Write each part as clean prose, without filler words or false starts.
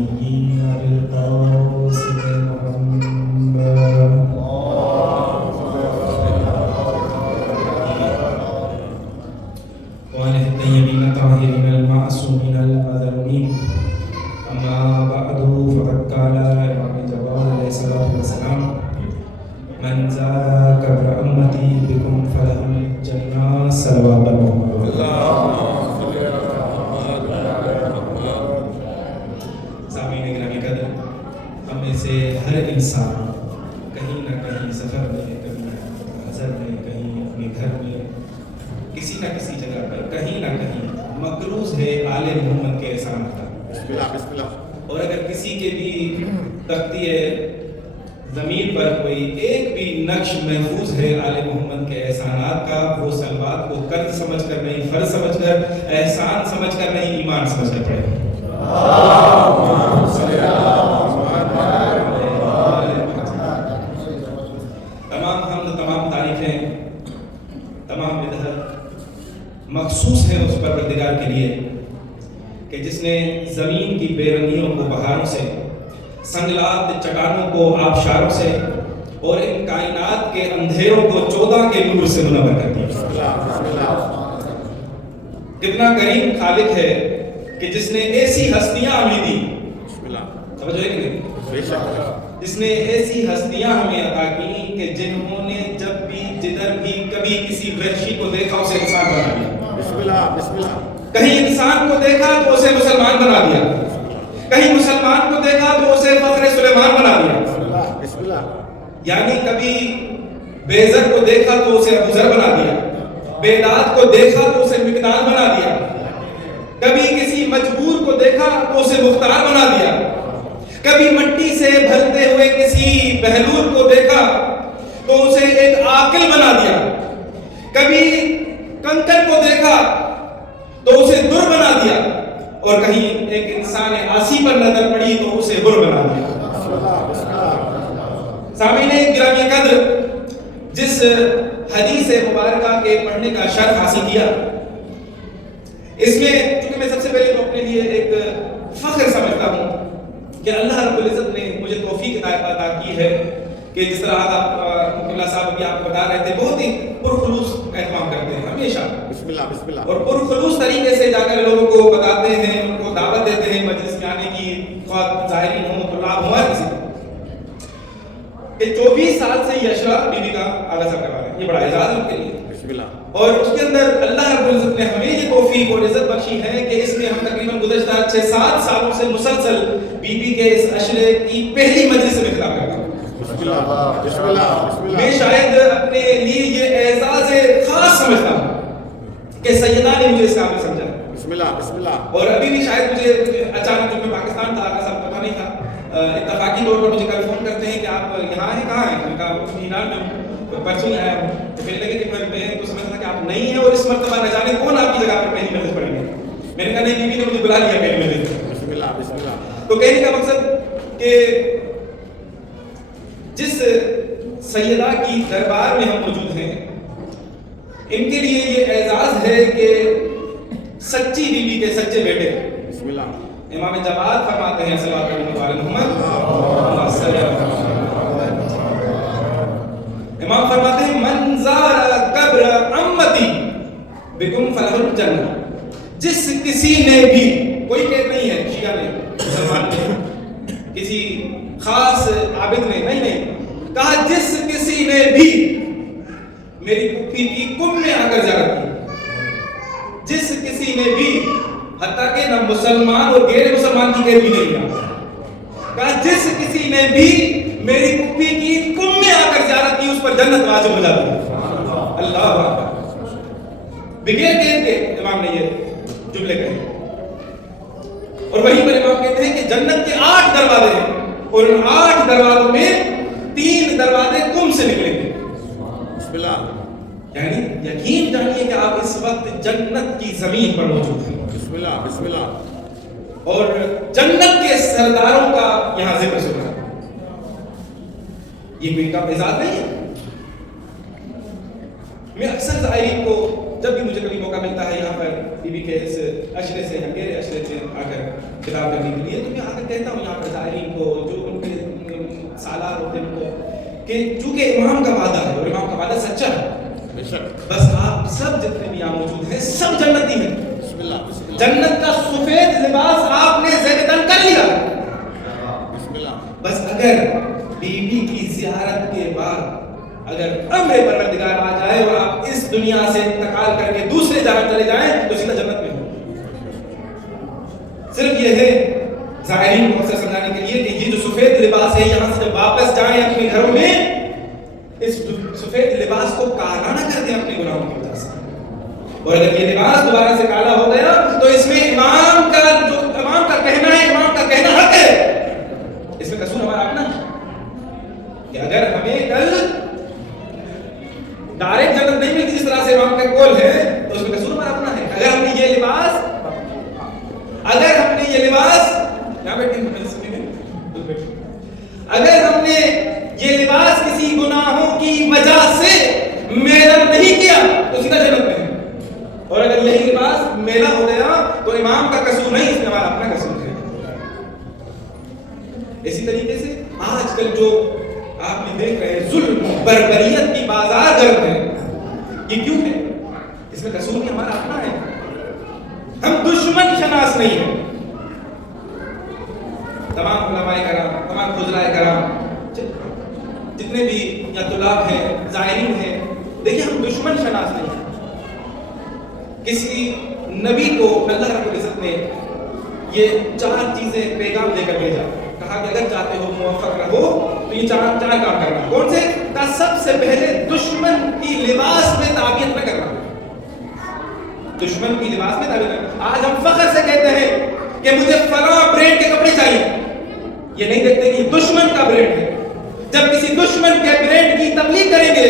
اور اگر کسی کے بھی تختی زمین پر کوئی ایک بھی نقش محفوظ ہے آل محمد کے احسانات کا، وہ صلوات کو قرض سمجھ کر نہیں، فرض سمجھ کر، احسان سمجھ کر نہیں، ایمان سمجھ کر پڑھے۔ تمام حمد، تمام تعریفیں، تمام مدح مخصوص ہیں اس پروردگار کے لیے کہ جس نے زمین کی بے رنگیوں کو بہاروں سے، سنگلات چٹانوں کو آبشاروں سے، اور ان کائنات کے اندھیروں کو 14 کے نور سے منور کر دیا۔ کتنا کریم خالق ہے کہ جس نے ایسی ہستیاں ہمیں دی، سمجھو ہے کہ نہیں؟ جس نے ایسی ہستیاں ہمیں عطا کی کہ جنہوں نے جب بھی جدھر بھی کبھی کسی وحشی کو دیکھا اسے انسان بنا دیا۔ کہیں انسان کو دیکھا تو اسے مسلمان بنا دیا، کہیں مسلمان کو دیکھا تو اسے فخر سلیمان بنا دیا، یعنی کبھی بے زر کو دیکھا تو اسے ابو ذر بنا دیا، بے داد کو دیکھا تو اسے مقداد بنا دیا، کبھی کسی مجبور کو دیکھا تو اسے مختار بنا دیا، کبھی مٹی سے بھرتے ہوئے کسی بہلول کو دیکھا تو اسے ایک عاقل بنا دیا، کبھی کنکر کو دیکھا تو اسے در بنا دیا، اور کہیں ایک انسان عاصی پر نظر پڑی تو اسے حر بنا دیا۔ سامعین گرامی قدر، جس حدیث مبارکہ کے پڑھنے کا شرف حاصل کیا، اس میں چونکہ میں سب سے پہلے تو اپنے لیے ایک فخر سمجھتا ہوں کہ اللہ رب العزت نے مجھے توفیق عطا کی ہے کہ جس طرح آپ مقبلہ صاحب بھی آپ بتا رہے تھے، بہت ہی پرخلوص اہتمام کرتے ہیں ہمیشہ، بسم اللہ، اور پرخلوص طریقے سے جا کر لوگوں کو بتاتے ہیں، ان کو دعوت دیتے ہیں مجلس میں آنے کی، خواہ ظاہرین ہوں، طلاب ہوں، ہر کسی کہ 24 سال سے یہ اشرا بی بی کا آغاز کروا رہے ہیں، یہ بڑا اعزاز ہے ان کے لیے، اور اس کے اندر اللہ رب العزت نے ہمیں یہ توفیق اور عزت بخشی ہے کہ اس میں ہم تقریباً گزشتہ 6-7 سالوں سے مسلسل بی بی کے اس اشرے کی پہلی مجلس میں خطاب کرتے ہیں۔ میں شاید اپنے لیے یہ اعزاز خاص سمجھتا ہوں کہ سیدہ نے مجھے اس قابل سمجھا، بسم اللہ، اور ابھی بھی شاید مجھے اچانک جب میں پاکستان تھا، آقا صاحب پتہ نہیں تھا، اتفاقی طور پر مجھے کل فون کرتے ہیں کہ آپ یہاں ہیں، کہاں ہیں؟ میں کہا ایران میں ہوں، پرسوں ہی آیا ہوں، تو کہنے لگے کہ میں تو سمجھتا تھا کہ آپ نہیں ہیں، اور اس مرتبہ نہ جانے کون آپ کی جگہ پر پہلی مجلس پڑھیں گے۔ میں نے کہا نہیں، بی بی نے مجھے بلا لیا پہلی مجلس۔ تو کہنے کا مقصد کہ جس سیدہ کی دربار میں ہم موجود ہیں، ان کے لیے یہ اعزاز ہے کہ سچی بیوی کے سچے بیٹے، امام جواد فرماتے ہیں صلوات اللہ علیہ محمد، امام فرماتے ہیں من زار قبر امتی بکم فلہ الجنہ، جس کسی نے بھی، کوئی قید نہیں ہے، شیعہ نے، مسلمان نے، کسی خاص عابد نے، نہیں، کہا جس کسی نے بھی میری پھپھی کی کم میں آ کر زیارت کی، جس کسی نے بھی، حتیٰ کہ نہ مسلمان اور غیر مسلمان کی قید بھی نہیں کہا جس کسی نے بھی میری پھپھی کی کم میں آ کر زیارت کی، اس پر جنت واجب ہو جاتی ہے۔ اللہ اکبر، بغیر قید کے امام نے یہ جملے کہے، اور وہیں پر امام کہتے ہیں کہ جنت کے 8 دروازے ہیں، اور ان 8 دروازوں میں 3 دروازے کم سے نکلیں گے، یعنی یقین جانیے کہ آپ اس وقت جنت کی زمین پر موجود ہیں، بسم اللہ، اور جنت کے سرداروں کا یہاں ذکر سنا، یہ کوئی کا اعزاز نہیں ہے۔ میں اکثر زائرین کو جب بھی مجھے کبھی موقع ملتا ہے یہاں پر بی بی کے اس اشرے سے، غیر اشرے سے آ کر خطاب کرنے کے لیے. تو میں آ کر کہتا ہوں یہاں پر زائرین کو, جو ان کے سالار ہوتے ہیں ان کو, کہ چونکہ امام کا وعدہ ہے اور امام کا وعدہ سچا ہے, بس آپ سب جتنے بھی یہاں موجود ہیں سب جنتی ہیں. جنت کا سفید لباس آپ نے زیر تن کر لیا. بس اگر بیوی کی زیارت کے بعد اگر امر پروردگار آ جائے اور آپ اس دنیا سے انتقال کر کے دوسرے جہاں چلے جائیں تو سیدھا جنت میں ہو. صرف یہ ہے زائرین کو اکثر سمجھانے کے لیے کہ یہ جو سفید لباس ہے یہاں سے جب واپس جائیں اپنے گھروں میں, اس سفید لباس کو کالا نہ کر دیں اپنے گناہوں کی وجہ سے. اور اگر یہ لباس دوبارہ سے کالا ہو گیا تو اس میں امام کا کہنا ہے, امام کا کہنا حق ہے, اس میں قصور ہمارا اپنا ہے. کہ اگر ہمیں کل ڈائریکٹ جنت نہیں ملتی جس طرح سے امام کا قول ہے تو اس میں قصور ہمارا اپنا ہے. اگر ہم نے یہ لباس اگر ہم نے یہ لباس کسی گناہوں کی وجہ سے میلا نہیں کیا تو سیدھا جنت میں ہے. اور اگر یہی لباس میلا ہو گیا تو امام کا قصور نہیں, اس میں ہمارا اپنا قصور ہے. اسی طریقے سے آج کل جو آپ نے دیکھ رہے ہیں ظلم بربریت کی بازار گرم ہے, یہ کیوں ہے؟ اس میں قصور بھی ہمارا اپنا ہے. ہم دشمن شناس نہیں ہیں. تمام علماء کرام, تمام خزرائے کرام, جتنے بھی یا طلاب ہیں, زائرین ہیں, دیکھیں ہم دشمن شناس نہیں ہیں. کسی نبی کو اللہ رب العزت نے یہ 4 چیزیں پیغام دے کر بھیجا, کہا کہ اگر چاہتے ہو موفق رہو تو یہ 4 کام کرنا. کون سے؟ کہا سب سے پہلے دشمن کی لباس میں تعبیت نہ کرنا. دشمن کی لباس میں تعبیت نہ. آج ہم فخر سے کہتے ہیں کہ مجھے فلاں برانڈ کے کپڑے چاہیے, یہ نہیں دیکھتے کہ دشمن کا برانڈ ہے. جب کسی دشمن کے برانڈ کی تبلیغ کریں گے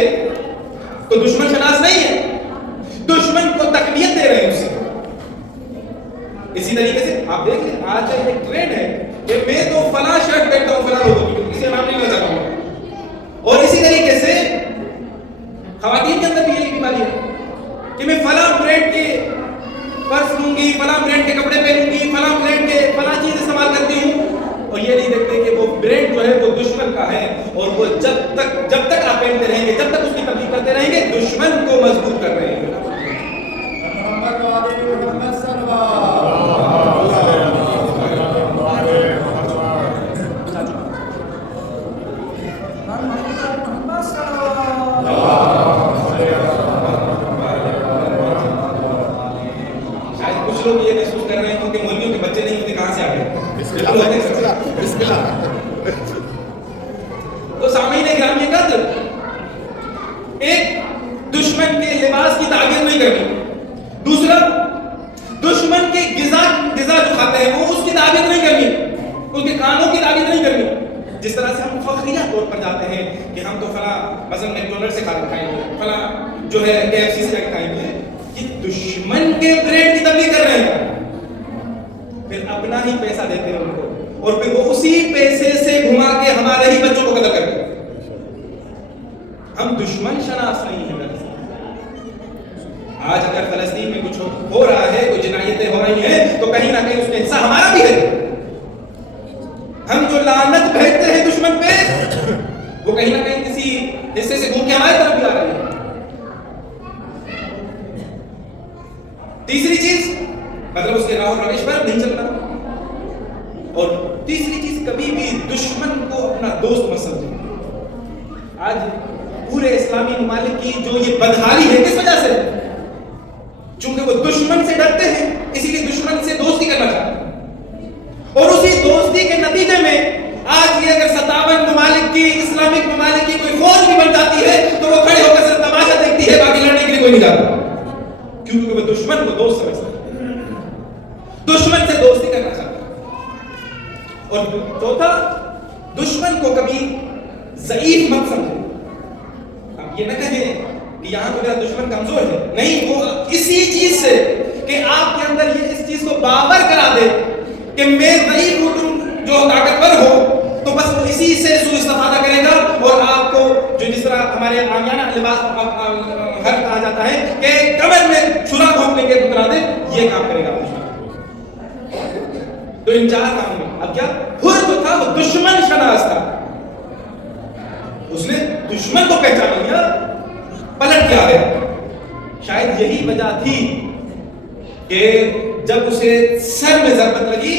تو دشمن شناس نہیں ہے, دشمن کو تقویت دے رہے ہیں اسے. اسی طریقے سے آپ دیکھ لیں آج ایک ٹرینڈ ہے کہ میں تو فلاں شرٹ پہنتا ہوں فلاں لوگوں کی, کسی نام نہیں لے سکتا ہوں. اور اسی طریقے سے خواتین کے اندر بھی یہی بیماری ہے کہ میں فلاں برانڈ کے پرس لوں گی, فلاں برانڈ کے کپڑے پہنوں گی, فلاں برانڈ کے فلاں چیز استعمال کرتی ہوں, اور یہ نہیں دیکھتے کہ وہ برانڈ جو ہے وہ دشمن کا ہے, اور وہ جب تک آپ پہنتے رہیں گے, جب تک اس کی تبلیغ کرتے رہیں گے, دشمن کو مضبوط کر رہے ہیں. کچھ لوگ یہ محسوس کر رہے ہیں کہ مرغیوں کے بچے نہیں ہوتے, کہاں سے آ گئے. تو سامعین گرامی قدر, ایک دشمن کے لباس کی تعبیر نہیں کرنی, دوسرا دشمن کے غذا جو کھاتے ہیں وہ اس کی تعبیر نہیں کرنی, ان کے کھانوں کی تعبیر نہیں کرنی. جس طرح سے ہم فخریہ طور پر جاتے ہیں کہ ہم تو فلاں مثلا میکڈونلڈ سے کھائیں گے, فلاں جو ہے KFC سے کھائیں گے, یہ دشمن کے برانڈ کی تبلیغ کر رہے ہیں. پھر اپنا ہی پیسہ دیتے ہیں ان کو, اور پھر وہ اسی پیسے سے گھما کے ہمارے ہی بچوں کو قتل کرتے ہیں. ہم دشمن شناس نہیں ہیں. آج اگر فلسطین میں کچھ ہو رہا ہے, کوئی جنایتیں ہو رہی ہیں, تو کہیں نہ کہیں اس میں حصہ ہمارا بھی ہے. ہم جو لعنت بھیجتے ہیں دشمن پہ, وہ کہیں نہ کہیں کسی حصے سے گھوم کے ہمارے طرف بھی آ رہی ہے. تیسری چیز مطلب اس کے راہ و روش پر نہیں چلنا. اور تیسری چیز, کبھی بھی دشمن کو اپنا دوست مت سمجھیں. آج پورے اسلامی ممالک کی جو یہ بدحالی ہے, کس وجہ سے؟ چونکہ وہ دشمن سے ڈرتے ہیں, اسی لیے دشمن سے دوستی کرنا چاہتے ہیں. اور اسی دوستی کے نتیجے میں آج یہ اگر 57 ممالک کی, اسلامک ممالک کی کوئی فوج بھی بن جاتی ہے تو وہ کھڑے ہو کر صرف تماشا دیکھتی ہے, باقی لڑنے کے لیے کوئی نہیں جاتا, کیونکہ وہ دشمن کو دوست سمجھتا ہے, دشمن سے دوستی کرنا چاہتا ہے. اور چوتھا, دشمن کو کبھی ضعیف مت سمجھیں. اب یہ نہ کہیں کہ یہاں تو میرا دشمن کمزور ہے, نہیں, وہ اسی چیز سے کہ آپ کے اندر یہ اس چیز کو باور کرا دے کہ میں ضعیف ہوں, تم جو طاقتور ہو, تو بس وہ اسی سے سوء استفادہ کرے گا. اور آپ کو جو جس طرح ہمارے عامیانہ لباس حرف کہا جاتا ہے کہ کمر میں چھرا گھونپنے کے ٹکرا دے, یہ کام کرے گا. تو ان 4 کاموں میں اب کیا حر جو تھا وہ دشمن شناس تھا، اس نے دشمن کو پہچان لیا، پلٹ کے آ گیا۔ شاید یہی وجہ تھی کہ جب اسے سر میں ضربت لگی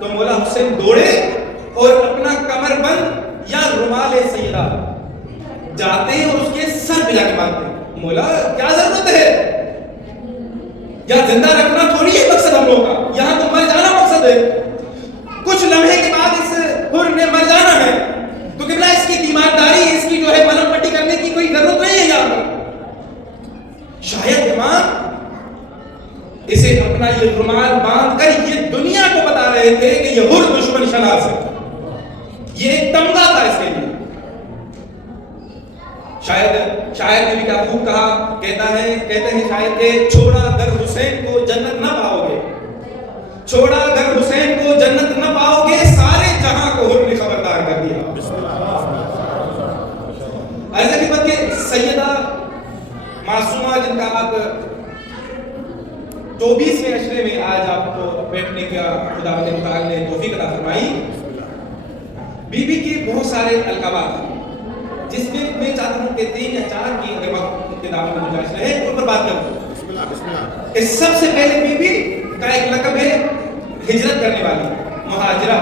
تو مولا حسین دوڑے اور اپنا کمر بند یا رومال سیدہ جاتے ہیں اور اس کے سر پہ جا کے باندھتے۔ مولا کیا ضرورت ہے، یا زندہ رکھنا تھوڑی ہے مقصد ہم لوگوں کا، یہاں تو مر جانا مقصد ہے، کچھ لمحے کے بعد اس حر نے مر جانا ہے، تو قبلہ اس کی ایمانداری، اس کی جو ہے ملم پٹی کرنے کی کوئی ضرورت نہیں ہے یہاں پر۔ شاید امام اسے اپنا یہ رومال باندھ کر یہ دنیا کو بتا رہے تھے کہ یہ حر دشمن شناس ہے، یہ ایک تمغہ تھا اس کے لیے۔ شاید نے بھی کیا خوب کہا، کہتے ہیں شاید کہ چھوڑا گر حسین کو جنت نہ پاؤ گے، چھوڑا گر حسین کو جنت نہ پاؤ گے، سارے جہاں کو حر نے خبردار کر دیا۔ عرض خدمت کہ سیدہ معصومہ جن کا آپ 24ویں عشرے میں آج آپ کو بیٹھنے کا خدا متعال نے توفیق عطا فرمائی، بی بی کے بہت سارے القابات ہیں، جس میں چاہتا ہوں کہ 3 یا 4 کی اگر وقت کے دامن میں گنجائش رہے ان پر بات کروں۔ کہ سب سے پہلے بی بی کا ایک لقب ہے ہجرت کرنے والی، مہاجرہ،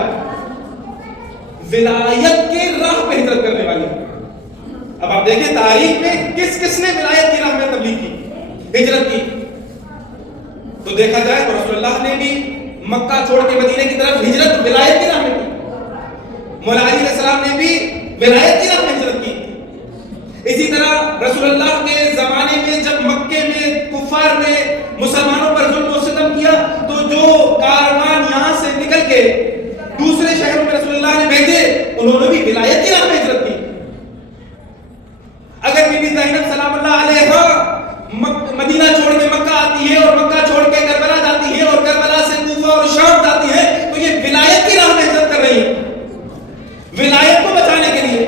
ولایت کے راہ پہ ہجرت کرنے والی۔ اب آپ دیکھیں تاریخ میں کس کس نے ولایت کی راہ میں تبلیغ کی، ہجرت کی، تو دیکھا جائے تو رسول اللہ نے بھی مکہ چھوڑ کے مدینے کی طرف ہجرت ولایت کی راہ میں کی، مولا علی علیہ السلام نے بھی ولایت کی راہ میں ہجرت کی۔ اسی طرح رسول اللہ کے زمانے میں جب مکے میں کفار نے مسلمانوں پر ظلم و ستم کیا تو جو کاروان یہاں سے نکل کے دوسرے شہروں میں رسول اللہ نے بھیجے، انہوں نے بھی ولایت کی راہ میں ہجرت کی۔ اگر بی بی زینب سلام اللہ علیہا مدینہ چھوڑ کے مکہ آتی ہے اور مکہ چھوڑ کے کربلا جاتی ہے اور کربلا سے کوفہ اور شام جاتی ہے تو یہ ولایت کی راہ میں ہجرت کر رہی ہے، ولایت کو بچانے کے لیے۔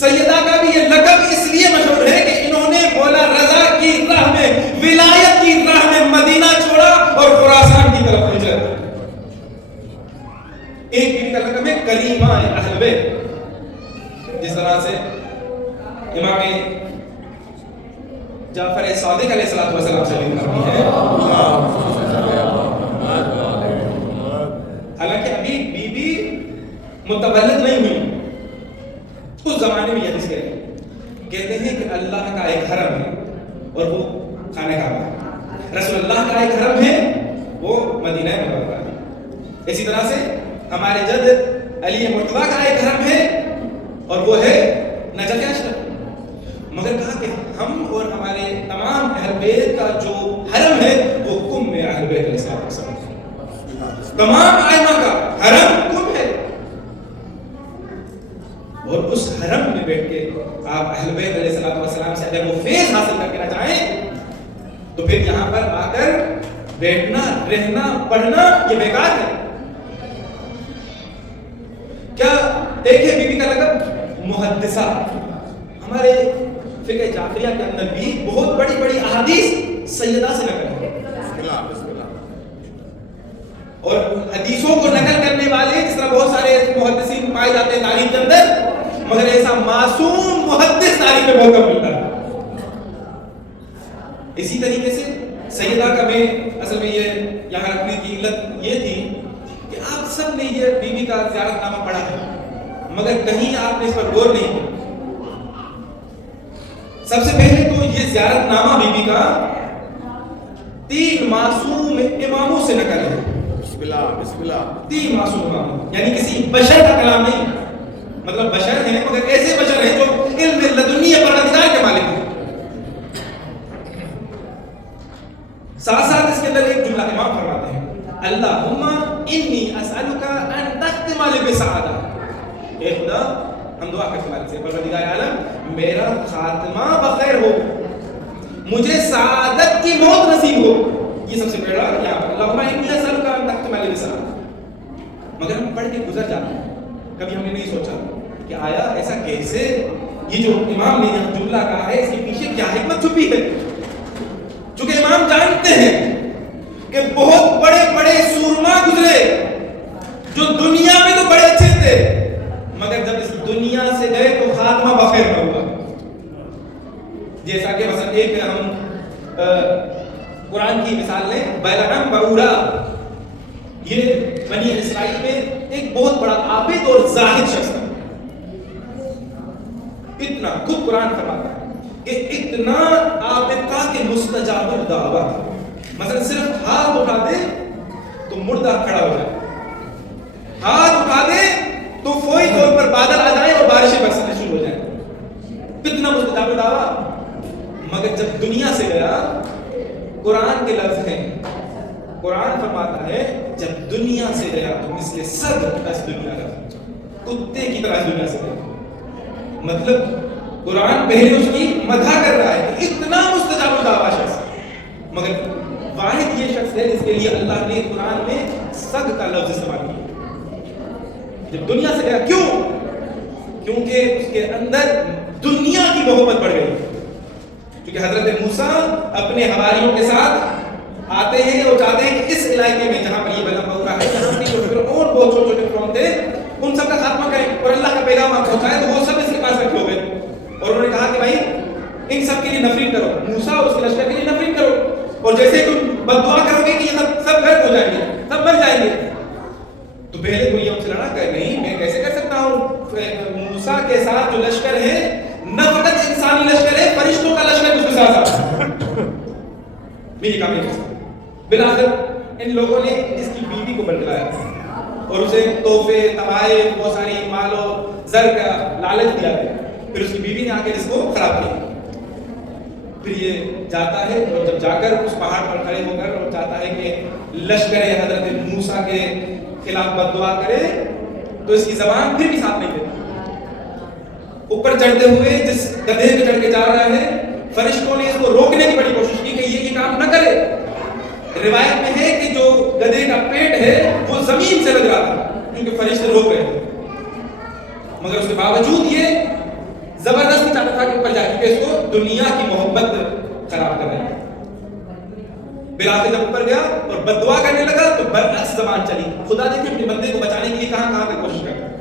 سیدہ کا بھی یہ لقب اس لیے مشہور ہے کہ انہوں نے مولا رضا کی راہ میں، ولایت کی راہ میں مدینہ چھوڑا اور خراسان کی طرف ہجرت۔ ایک بیوی کا لقب ہے کریمہ اہل بیت، جس طرح سے امام جعفر صادق علیہ السلام سے بھی کرتی ہے۔ حالانکہ ابھی بی بی متولد نہیں ہوئی، اس زمانے میں یہ حدیث کہتے ہیں کہ اللہ کا ایک حرم ہے اور وہ خانہ کعبہ ہے، رسول اللہ کا ایک حرم ہے وہ مدینہ منورہ ہے۔ اسی طرح سے ہمارے جد علی مرتضیٰ کا ایک حرم ہے اور وہ ہے نجف اشرف، مگر کہا کہ ہم اور ہمارے تمام اہل بیت کا جو حرم ہے وہ کم میں اہل بیت علیہ السلام، تمام ائمہ کا حرم کم ہے، اور اس حرم میں بیٹھ کے آپ اہل بیت علیہ السلام سے اگر وہ فیض حاصل کر کے نہ جائیں تو پھر یہاں پر آ کر بیٹھنا، رہنا، پڑھنا یہ بیکار ہے۔ کیا دیکھیں بی بی کا لقب محدثہ، ہمارے فقہ جعفریہ کے اندر بھی بہت بڑی بڑی احادیث سیدہ سے نقل ہے، اور حدیثوں کو نقل کرنے والے جس طرح بہت سارے محدثین پائے جاتے ہیں تاریخ کے اندر، مگر ایسا معصوم محدث تاریخ میں بہت کم ملتا ہے۔ اسی طریقے سے سیدہ کا میں اصل میں یہ یہاں رکھنے کی علت یہ تھی کہ آپ سب نے یہ بی بی کا زیارت نامہ پڑھا ہے، مگر کہیں آپ نے اس پر غور نہیں کیا۔ سب سے پہلے تو یہ زیارت نامہ بی بی کا 3 معصوم اماموں سے نقل ہے، بسم اللہ 3 معصوم اماموں، یعنی کسی بشر کا کلام نہیں، مطلب بشر ہیں مگر ایسے بشر ہیں جو علم لدنی پروردگار کے مالک ہیں۔ ساتھ ساتھ اس کے اندر ایک جملہ امام فرماتے ہیں، اللہم انی اسألک ان تختم لی بسعادہ، اے خدا ہم دعا کرتے مالک سے پروردگار عالم میرا خاتمہ بخیر ہو، مجھے سعادت کی موت نصیب ہو۔ یہ سب سے پہلا یہاں پر اللہم انی اسألک ان تختم لی بسعادہ، مگر ہم پڑھ کے گزر جاتے ہیں، کبھی ہم نے نہیں سوچا کہ آیا ایسا کیسے، یہ جو امام نے یہاں جملہ کہا ہے اس کے پیچھے کیا حکمت چھپی ہے۔ چونکہ امام جانتے ہیں کہ بہت بڑے بڑے سورما گزرے کی مثال لیں بلعم بعورا، یہ بنی اسرائیل میں ایک بہت بڑا عابد اور زاہد شخص تھا. اتنا خود قرآن فرماتا ہے کہ اتنا عابد تھا کہ مستجاب الدعوہ تھا. مثلا صرف ہاتھ اٹھا دے تو مردہ کھڑا ہو جائے، ہاتھ اٹھا دے تو فوری طور پر بادل آ جائے اور بارشیں برسنا شروع ہو جائیں. کتنا مستجاب الدعوہ. مگر جب دنیا سے گیا، قرآن کے لفظ ہیں، قرآن فرماتا ہے جب دنیا سے گیا تو مثل صد اس دنیا کا، کتے کی طرح دنیا سے گیا. مطلب قرآن پہلے اس کی مدح کر رہا ہے کہ اتنا مستجاب الدعوہ شخص، مگر واحد یہ شخص ہے جس کے لیے اللہ نے قرآن میں صد کا لفظ استعمال کیا. جب دنیا سے گیا، کیوں؟ کیونکہ اس کے اندر دنیا کی محبت بڑھ گئی. کیونکہ حضرت موسیٰ اپنے حواریوں کے ساتھ آتے ہیں اور چاہتے ہیں کہ اس علاقے میں جہاں پر یہ بلعم بعورا ہے، جہاں پر جو فرعون بہت چھوٹے چھوٹے فرعون تھے، ان سب کا خاتمہ کریں اور اللہ کا پیغام آپ پہنچائیں. تو وہ سب اس کے پاس رکھے ہو گئے اور انہوں نے کہا کہ بھائی ان سب کے لیے نفرین کرو، موسیٰ اور اس کے لشکر کے لیے نفرین کرو، اور جیسے تم بد دعا کرو گے کہ یہ سب غرق ہو جائیں گے، سب مر جائیں گے. تو پہلے تو یہ ان سے لڑا کہ نہیں، میں کیسے کر سکتا ہوں. موسیٰ کے ساتھ جو لشکر ہے نہ فقط انسانی لشکر ہے، فرشتوں کا لشکر اس کے ساتھ میری کام نہیں کر سکتا. بالآخر ان لوگوں نے اس کی بیوی کو بلکلایا اور اسے تحفے، تحائف، بہت ساری مال و زر کا لالچ دیا گیا. پھر اس کی بیوی نے آ کے اس کو خراب کیا. پھر یہ جاتا ہے اور جب جا کر اس پہاڑ پر کھڑے ہو کر اور چاہتا ہے کہ لشکر حضرت موسیٰ کے خلاف بد دعا کرے، تو اس کی زبان پھر بھی ساتھ نہیں دیتی. اوپر چڑھتے ہوئے جس گدھے پہ چڑھ کے جا رہا ہے، فرشتوں نے اس کو روکنے کی بڑی کوشش کی کہ یہ کام نہ کرے. روایت میں ہے کہ جو گدھے کا پیٹ ہے وہ زمین سے لگ رہا تھا کیونکہ فرشتے روک رہے تھے، مگر اس کے باوجود یہ زبردستی چاہتا تھا کہ اوپر جا کے اس کو دنیا کی محبت خراب کر رہے ہیں. بالآخر جب اوپر گیا اور بد دعا کرنے لگا تو برعکس زبان چلی. خدا دیکھیں اپنے بندے کو بچانے کے لیے کہاں کہاں تک کوشش کر رہا ہے.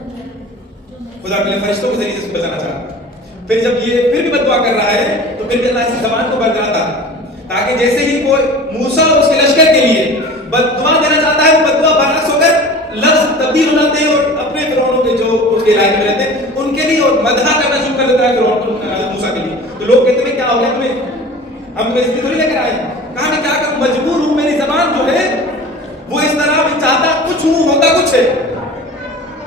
خدا اپنے فرشتوں کے ذریعے سے اس کو بچانا چاہتا ہے. پھر جب یہ پھر بھی بد دعا کر رہا ہے تو پھر بھی اللہ اس زبان کو برقرار تاکہ جیسے ہی کوئی موسیٰ اور اس کے لشکر کے لیے بد دعا دینا چاہتا ہے، وہ بد دعا برعکس ہو کر لفظ تبدیل ہو جاتے ہیں اور اپنے فرعونوں کے جو اس کے علاقے میں رہتے ہیں ان کے لیے اور مدح کرنا شروع کر دیتا ہے فرعون موسیٰ کے لیے. تو لوگ کہتے ہیں کیا ہو گیا تمہیں، ہم تمہیں اس لیے تھوڑی لے کر آئے. کہا میں کیا کروں، مجبور ہوں، میری زبان جو ہے وہ اس طرح میں چاہتا کچھ ہوں ہوتا کچھ ہے.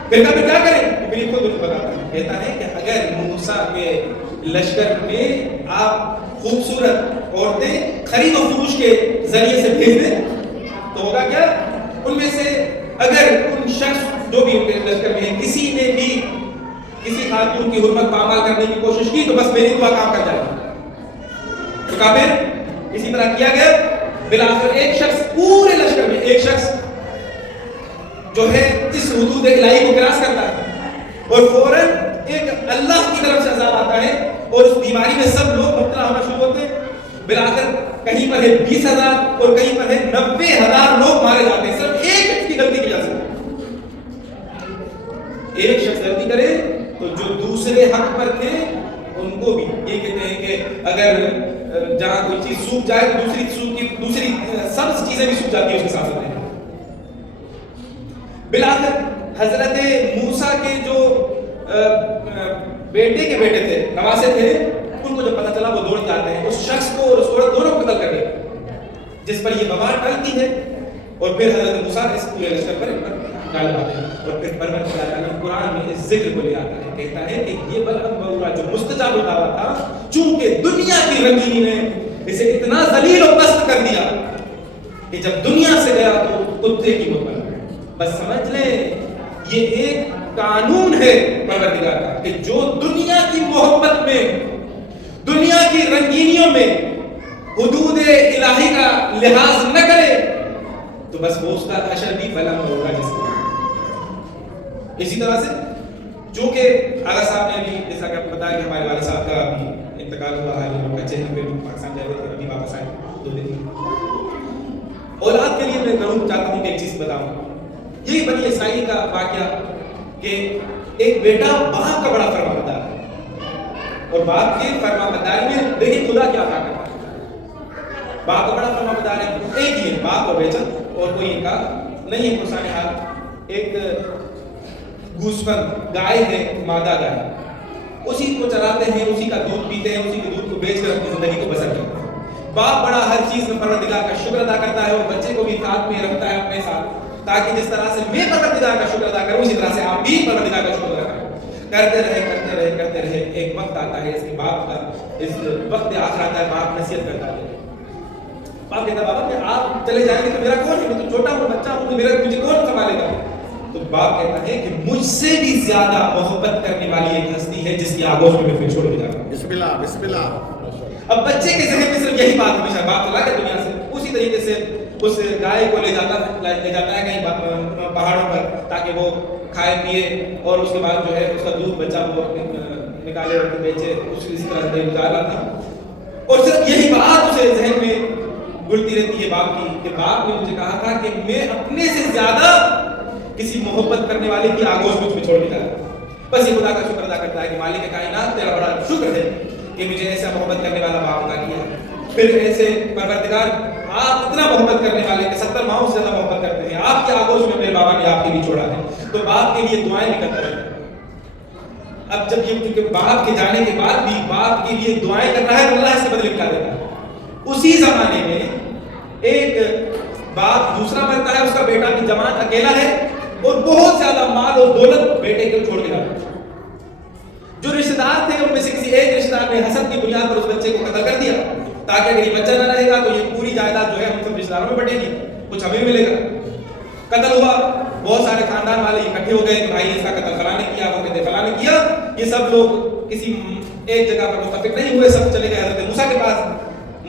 پھر کیا کریں؟ پھر یہ خود بتاتا ہے، کہتا ہے کہ اگر موسیٰ کے لشکر میں آپ خوبصورت عورتیں خرید و فروش کے ذریعے سے بھیج دیں تو ہوگا کیا، ان میں سے اگر ان شخص جو بھی ان کے لشکر میں ہے کسی نے بھی کسی خاتون کی حرمت پامال کرنے کی کوشش کی تو بس میری دعا کام کر جائے گا. تو کافر اسی طرح کیا گیا. بالآخر ایک شخص پورے لشکر میں ایک شخص جو ہے اس حدود الہی کو کراس کرتا ہے اور فوراً ایک اللہ کی طرف سے عذاب آتا ہے اور اس بیماری میں سب لوگ مبتلا ہونا شروع ہوتے ہیں. بالآخر کہیں پر ہے 20,000 اور کہیں پر ہے 90,000 لوگ مارے جاتے ہیں صرف ایک شخص کی غلطی کی وجہ سے. ایک شخص غلطی کرے تو جو دوسرے حق پر تھے ان کو بھی یہ کہتے ہیں کہ اگر جہاں کوئی چیز سوکھ جائے تو دوسری سب چیزیں بھی سوکھ جاتی ہیں اس کے ساتھ ساتھ. بالآخر حضرت موسیٰ کے جو بیٹے کے بیٹے تھے، نواسے تھے، ان کو جب پتہ چلا وہ دوڑ کے آتے ہیں اس شخص کو اور اس عورت دونوں کو قتل کرنے جس پر یہ وبا ٹلتی ہے. اور پھر حضرت موسیٰ اس پورے لشکر پر ڈال آتے ہیں اور پھر پروردگار تعالیٰ قرآن میں اس ذکر کو لے آتا ہے، کہتا ہے کہ یہ بلعم بعورا جو مستجاب الدعوہ تھا، چونکہ دنیا کی رنگینی نے اسے اتنا ذلیل و پست کر دیا کہ جب دنیا سے گیا تو کتے کی محبت. بس سمجھ لیں یہ ایک قانون ہے پروردگار کا کہ جو دنیا کی محبت میں، دنیا کی رنگینیوں میں حدود الہی کا لحاظ نہ کرے تو بس وہ اس کا حشر بھی بلعم بعورا جیسا. اسی طرح سے چونکہ اعلیٰ صاحب نے بھی جیسا کہ آپ کو بتایا کہ ہمارے والد صاحب کا انتقال ہوا ہے، وہ بچے ہیں، پھر پاکستان جائے تھے، ابھی واپس آئے 2 دن. اولاد کے لیے میں ضرور چاہتا ہوں کہ ایک چیز بتاؤں. یہی بنی اسرائیل کا واقعہ کہ ایک بیٹا باپ کا بڑا فرمانبردار ہے اور باپ کی فرمانبرداری میں دیکھیں خدا کیا عطا کرتا ہے. باپ کا بڑا فرمانبردار ہے، ایک ہی ہے باپ اور بیٹا اور کوئی ان کا نہیں ہے پرسان حال۔ ایک گوسفند گائے ہے، مادہ گائے، اسی کو چراتے ہیں، اسی کا دودھ پیتے ہیں، اسی کے دودھ کو بیچ کر اپنی زندگی کو بسر کرتے ہیں۔ باپ بڑا ہر چیز میں پروردگار کا شکر ادا کرتا ہے اور بچے کو بھی ساتھ میں رکھتا ہے اپنے ساتھ، تاکہ جس طرح سے میں پروردگار کا شکر ادا کروں اسی طرح سے آپ بھی پروردگار کا شکر ادا کریں۔ کرتے رہے ایک وقت آتا ہے اس کے باپ کا، اس وقت آخر آتا ہے، باپ نصیحت کرتا ہے، باپ کہتا ہے بابا کہ آپ چلے جائیں گے تو میرا کون ہے، میں تو چھوٹا ہوں، بچہ ہوں، مجھے کون سنبھالے گا؟ تو باپ کہتا ہے کہ مجھ سے بھی زیادہ محبت کرنے والی ایک ہستی ہے جس کی آگوش میں پھر چھوڑ کے جاتا ہوں۔ بسم اللہ بسم اللہ۔ اب بچے کے ذہن میں صرف یہی بات ہمیشہ، باپ چلا گیا دنیا سے، اسی طریقے سے اس گائے کو لے جاتا ہے کہیں پہاڑوں پر تاکہ وہ کھائے پیے اور اس کے بعد جو ہے اس کا دودھ بچہ وہ نکالے اور بیچے، اسی طرح سے گزار رہا تھا۔ اور صرف یہی بات اسے ذہن میں گھلتی رہتی ہے باپ کی کہ باپ نے مجھے کہا تھا کہ میں اپنے سے زیادہ کسی محبت کرنے والے کی آگوش مجھ میں چھوڑ کے جاتا ہوں۔ بس یہ خدا کا شکر ادا کرتا ہے کہ مالک کائنات تیرا بڑا شکر ہے کہ مجھے ایسا محبت کرنے والا باپ عطا کیا۔ پھر ایسے پروردگار آپ اتنا محبت کرنے والے کہ 70 ماہوں سے زیادہ محبت کرتے ہیں، آپ کے آگوش میں میرے بابا نے آپ کے لیے چھوڑا ہے، تو باپ کے لیے دعائیں بھی کرتا ہے۔ اب جب یہ کیونکہ باپ کے جانے کے بعد بھی باپ کے لیے دعائیں کر رہا ہے تو اللہ اس کے بدلے ملا دیتا ہے۔ اسی زمانے میں ایک باپ دوسرا مرتا ہے، اس کا بیٹا بھی جوان اکیلا ہے اور بہت زیادہ مال اور دولت بیٹے کو چھوڑ کے جاتا ہے۔ جو رشتہ دار تھے ان میں سے کسی ایک رشتہ دار نے حسد کی بنیاد پر اس بچے کو قتل کر دیا تاکہ اگر یہ بچہ نہ رہے گا تو یہ پوری جائیداد جو ہے ہم سب رشتہ داروں میں بٹے گی، کچھ ہمیں ملے گا۔ قتل ہوا، بہت سارے خاندان والے اکٹھے ہو گئے کہ بھائی اس کا قتل فلاں نے کیا، وہ کہتے فلاں نے کیا۔ یہ سب لوگ کسی ایک جگہ پر متفق نہیں ہوئے، سب چلے گئے حضرت موسیٰ کے پاس۔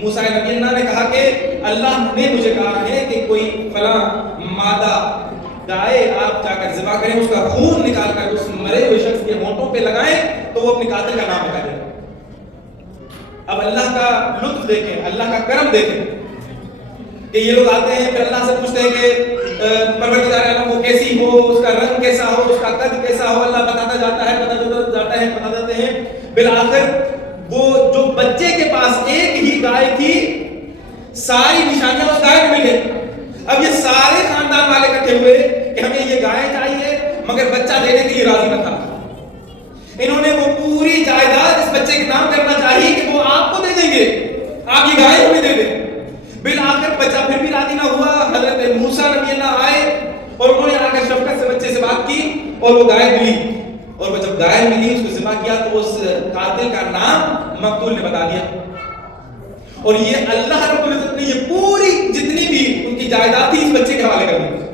موسیٰ نبی اللہ نے کہا کہ اللہ نے مجھے کہا ہے کہ کوئی فلاں مادہ گائے آپ جا کر ذبح کریں، اس کا خون نکال کر اس مرے ہوئے شخص کے ہونٹوں پہ لگائیں تو وہ اپنے قاتل کا نام بتا دے۔ اب اللہ کا لطف دیکھیں، اللہ کا کرم دیکھیں کہ یہ لوگ آتے ہیں پھر اللہ سے پوچھتے ہیں کہ پروردگار عالم وہ کیسی ہو، اس کا رنگ کیسا ہو، اس کا قد کیسا ہو، اللہ بتاتا جاتا ہے بتا دیتے ہیں۔ بالآخر وہ جو بچے کے پاس ایک ہی گائے تھی، ساری نشانیاں اس گائے میں ملے۔ اب یہ سارے خاندان والے اکٹھے ہوئے کہ ہمیں یہ گائے چاہیے مگر بچہ دینے کے لیے راضی نہ تھا۔ انہوں نے وہ پوری جائیداد اس بچے کے نام کرنا چاہیے کہ وہ آپ کو دے دیں گے، آپ یہ گائے ہمیں دے دیں۔ بالآخر بچہ پھر بھی راضی نہ ہوا۔ حضرت موسیٰ نبی اللہ آئے اور انہوں نے آ کر شفقت سے بچے سے بات کی اور وہ گائے ملی، اور وہ جب گائے ملی اس کو ذبح کیا تو اس قاتل کا نام مقتول نے بتا دیا۔ اور یہ اللہ رب العزت نے یہ پوری جتنی بھی ان کی جائیداد تھی اس بچے کے حوالے کر دی،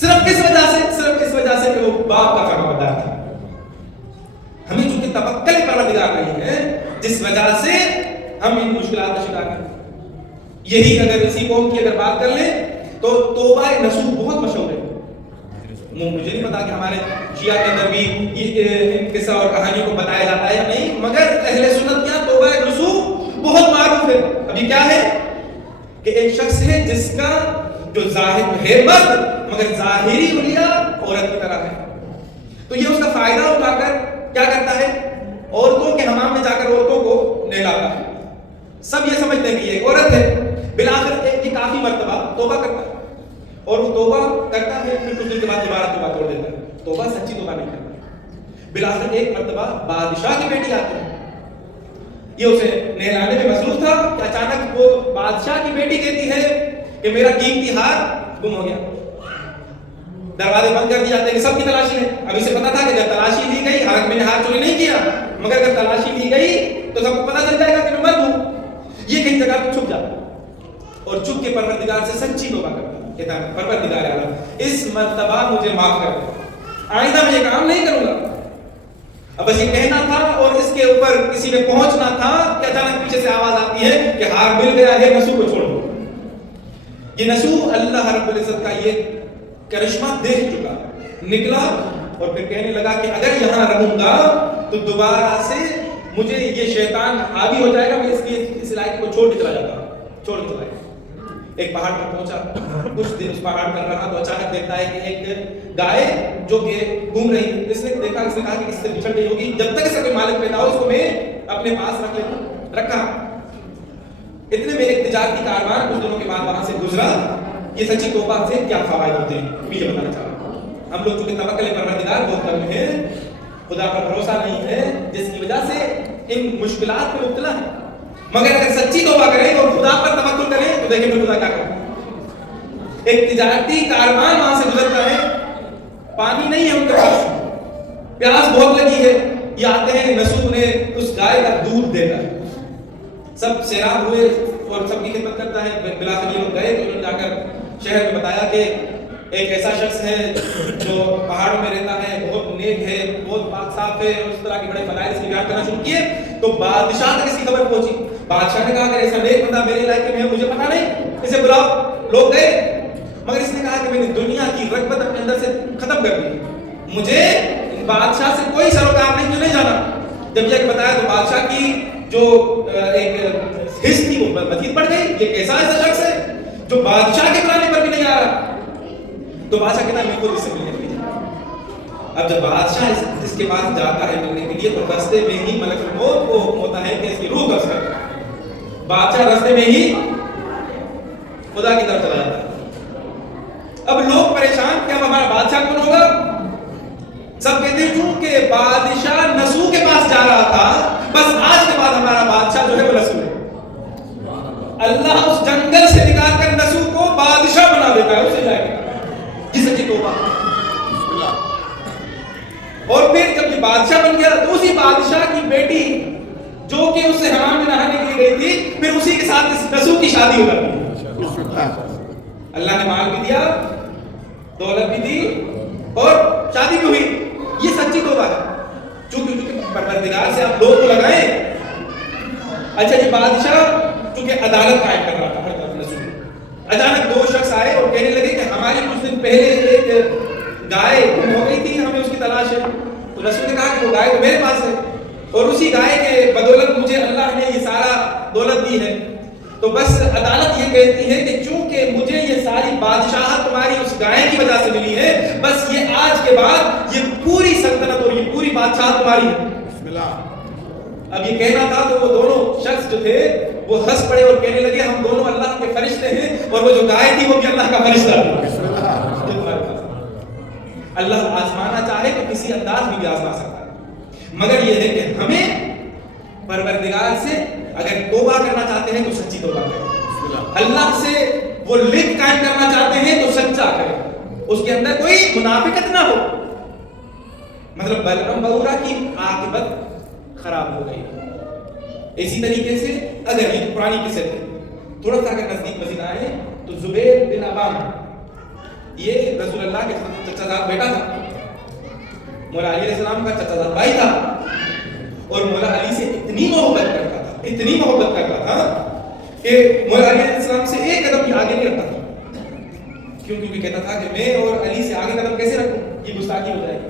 صرف اس وجہ سے کہ وہ باپ کا فرمانبردار تھا۔ ہمیں چونکہ توکل پروردگار نہیں ہے جس وجہ سے ہم ان مشکلات کا شکار ہیں۔ یہی اگر اسی قوم کی اگر بات کر لیں تو توبہ نصوح بہت مشہور ہے۔ مجھے نہیں پتا کہ ہمارے شیعہ کے اندر بھی یہ قصہ اور کہانی کو بتایا جاتا ہے یا نہیں، مگر اہل سنت کے یہاں توبہ نصوح بہت معروف ہے۔ ابھی کیا ہے کہ ایک شخص ہے جس کا جو ظاہر ہے مرد مگر ظاہری حلیہ عورت کی طرح ہے، تو یہ اس کا فائدہ اٹھا کر کیا کرتا ہے، عورتوں کے حمام میں جا کر عورتوں کو نہلاتا ہے۔ سب یہ سمجھتے ہیں کہ یہ ایک عورت ہے۔ بالآخر یہ کافی مرتبہ توبہ کرتا ہے اور وہ توبہ کرتا ہے، پھر کچھ دن کے بعد دوبارہ توبہ توڑ دیتا ہے، توبہ سچی توبہ نہیں کرتا۔ بالآخر ایک مرتبہ بادشاہ کی بیٹی آتی ہے، یہ اسے نہلانے میں مصروف تھا کہ اچانک وہ بادشاہ کی بیٹی کہتی ہے کہ میرا قیمتی ہار گم ہو گیا۔ دروازے بند کر دیے جاتے ہیں کہ سب کی تلاشی ہے۔ اب اسے پتا تھا کہ اگر تلاشی لی گئی، حالانکہ میں نے ہار چوری نہیں کیا، مگر اگر تلاشی لی گئی تو سب کو پتا چل جائے گا کہ میں مرد ہوں۔ یہ کہیں جگہ پہ چھپ جاتا ہے اور چھپ کے پروردگار سے سچی توبہ کرتا ہے، کہتا ہے پروردگار اعلیٰ اس مرتبہ مجھے معاف کر دے، آئندہ میں یہ کام نہیں کروں گا۔ اب بس یہ کہنا تھا اور اس کے اوپر کسی نے پہنچنا تھا کہ اچانک پیچھے سے آواز آتی ہے کہ ہار مل گیا ہے، نصوح کو چھوڑ دو۔ یہ نصوح اللہ رب العزت کا یہ کرشمہ دیکھ چکا، نکلا اور پھر کہنے لگا کہ اگر یہاں رہوں گا تو دوبارہ سے مجھے یہ شیطان حاوی ہو جائے گا، میں اس علاقے کو چھوڑ کے چلا جاتا ہوں، چھوڑ کے چلا گیا۔ ایک پہاڑ پر پہنچا، کچھ دن اس پہاڑ پر رہا تو اچانک دیکھتا ہے کہ ایک گائے جو کہ گھوم رہی، اس نے دیکھا، اس نے کہا کہ اس سے بچھڑ گئی ہوگی، جب تک اس کا کوئی مالک پیدا ہو اس کو میں اپنے پاس رکھ لیتا، رکھا۔ اتنے میں ایک تجارتی کاروان کچھ دنوں کے بعد وہاں سے گزرا. یہ سچی توبہ سے کیا فوائد ہوتے ہیں میں یہ بتانا چاہ رہا ہوں. ہم لوگ چونکہ توکل پروردگار بہت کم ہیں, خدا پر بھروسہ نہیں ہے, جس کی وجہ سے ان مشکلات میں مبتلا ہے. مگر اگر سچی توبہ کریں اور خدا پر توکل کریں تو دیکھیں پھر خدا کیا کرتا ہے. ایک تجارتی کاروان وہاں سے گزرتا ہے, پانی نہیں ہے ان کے پاس, پیاس بہت لگی ہے. یہ آتے ہیں, نسوب نے اس گائے کا دودھ دیتا ہے. سب سیراب ہوئے اور سب کی خدمت کرتا ہے. بلاخر یہ لوگ گئے تو انہوں نے جا کر شہر میں بتایا کہ ایک ایسا شخص ہے جو پہاڑوں میں رہتا ہے, بہت نیک ہے, بہت پاک صاف ہے, اور اس طرح کے بڑے فضائل اس کی بیان کرنا شروع کیے. تو بادشاہ تک اس کی خبر پہنچی. بادشاہ نے کہا کہ ایسا نیک بندہ میرے علاقے میں ہے, مجھے پتا نہیں, اسے بلاؤ. لوگ گئے, مگر اس نے کہا کہ میں نے دنیا کی رغبت اپنے اندر سے ختم کر دی, مجھے بادشاہ سے کوئی سروکار نہیں, مجھے نہیں جانا. جب یہ بتایا تو بادشاہ کی جو ایک حس تھی وہ مزید بڑھ گئی. یہ ایسا شخص ہے جو بادشاہ کے بلانے پر بھی نہیں آ رہا. تو بادشاہ کہتا ہے میں خود اس سے ملنے کے لیے. اب جب بادشاہ اس کے پاس جاتا ہے ملنے کے لیے تو راستے میں ہی ملک الموت کو حکم ہوتا ہے کہ اس کی روح قبض کر. بادشاہ راستے میں ہی خدا کی طرف چلا جاتا ہے. اب لوگ پریشان کہ اب ہمارا بادشاہ کون ہوگا. سب کہتے ہیں چونکہ بادشاہ نسو کے پاس جا رہا تھا, بس آج کے بعد ہمارا بادشاہ جو ہے وہ نسو ہے. اللہ اس جنگل سے نکال کر نسو کو بادشاہ بنا دیتا ہے, اسے جائے گا. یہ سچی توبہ. اور پھر جب یہ بادشاہ بن گیا تو اسی بادشاہ کی بیٹی جو کہ اس سے حمام میں نہانے کے لیے گئی تھی, پھر اسی کے ساتھ اس نسو کی شادی ہو گئی. اللہ نے مال بھی دیا, دولت بھی دی, اور شادی بھی ہوئی. یہ سچی توبہ ہے. چونکہ پروردگار سے آپ لوگ کو لگائیں. اچھا یہ بادشاہ چونکہ عدالت قائم کر رہا تھا ہر طرف نسو. اچانک دو شخص آئے اور کہنے لگے کہ ہماری کچھ دن پہلے ایک گائے گم ہو گئی تھی, ہمیں اس کی تلاش ہے. تو رسول نے کہا کہ وہ گائے تو میرے پاس ہے, اور اسی گائے کے بدولت مجھے اللہ نے یہ سارا دولت دی ہے. تو بس عدالت یہ کہتی ہے کہ چونکہ مجھے یہ ساری بادشاہت تمہاری اس گائے کی وجہ سے ملی ہے, بس یہ آج کے بعد یہ پوری سلطنت اور یہ پوری بادشاہت تمہاری ہے. اب یہ کہنا تھا تو وہ دونوں شخص جو تھے وہ ہنس پڑے اور کہنے لگے ہم دونوں اللہ کے فرشتے ہیں, اور وہ جو گائے تھی وہ بھی اللہ کا فرشتہ تھا. اللہ آزمانا چاہے تو کسی انداز میں بھی آزما سکتا ہے, مگر یہ ہے کہ ہمیں پروردگار سے اگر توبہ کرنا چاہتے ہیں تو سچی توبہ کریں. اللہ سے وہ لنک قائم کرنا چاہتے ہیں تو سچا کریں, اس کے اندر کوئی منافقت نہ ہو. مطلب بلعم بورا کی عاقبت خراب ہو گئی. اسی طریقے سے اگر یہ پرانی قصے تھے, تھوڑا سا اگر نزدیک مزید آئے تو زبیر بن عوام یہ رسول اللہ کے چچا زاد بیٹا تھا, مولا علی علیہ السلام کا چچا زاد بھائی تھا, اور مولا علی سے اتنی محبت کرتا تھا کہ مولا علی علیہ السلام سے ایک قدم بھی آگے نہیں رکھتا تھا. کیونکہ کہتا تھا کہ میں اور علی سے آگے قدم کیسے رکھوں, یہ گستاخی ہو جائے گی.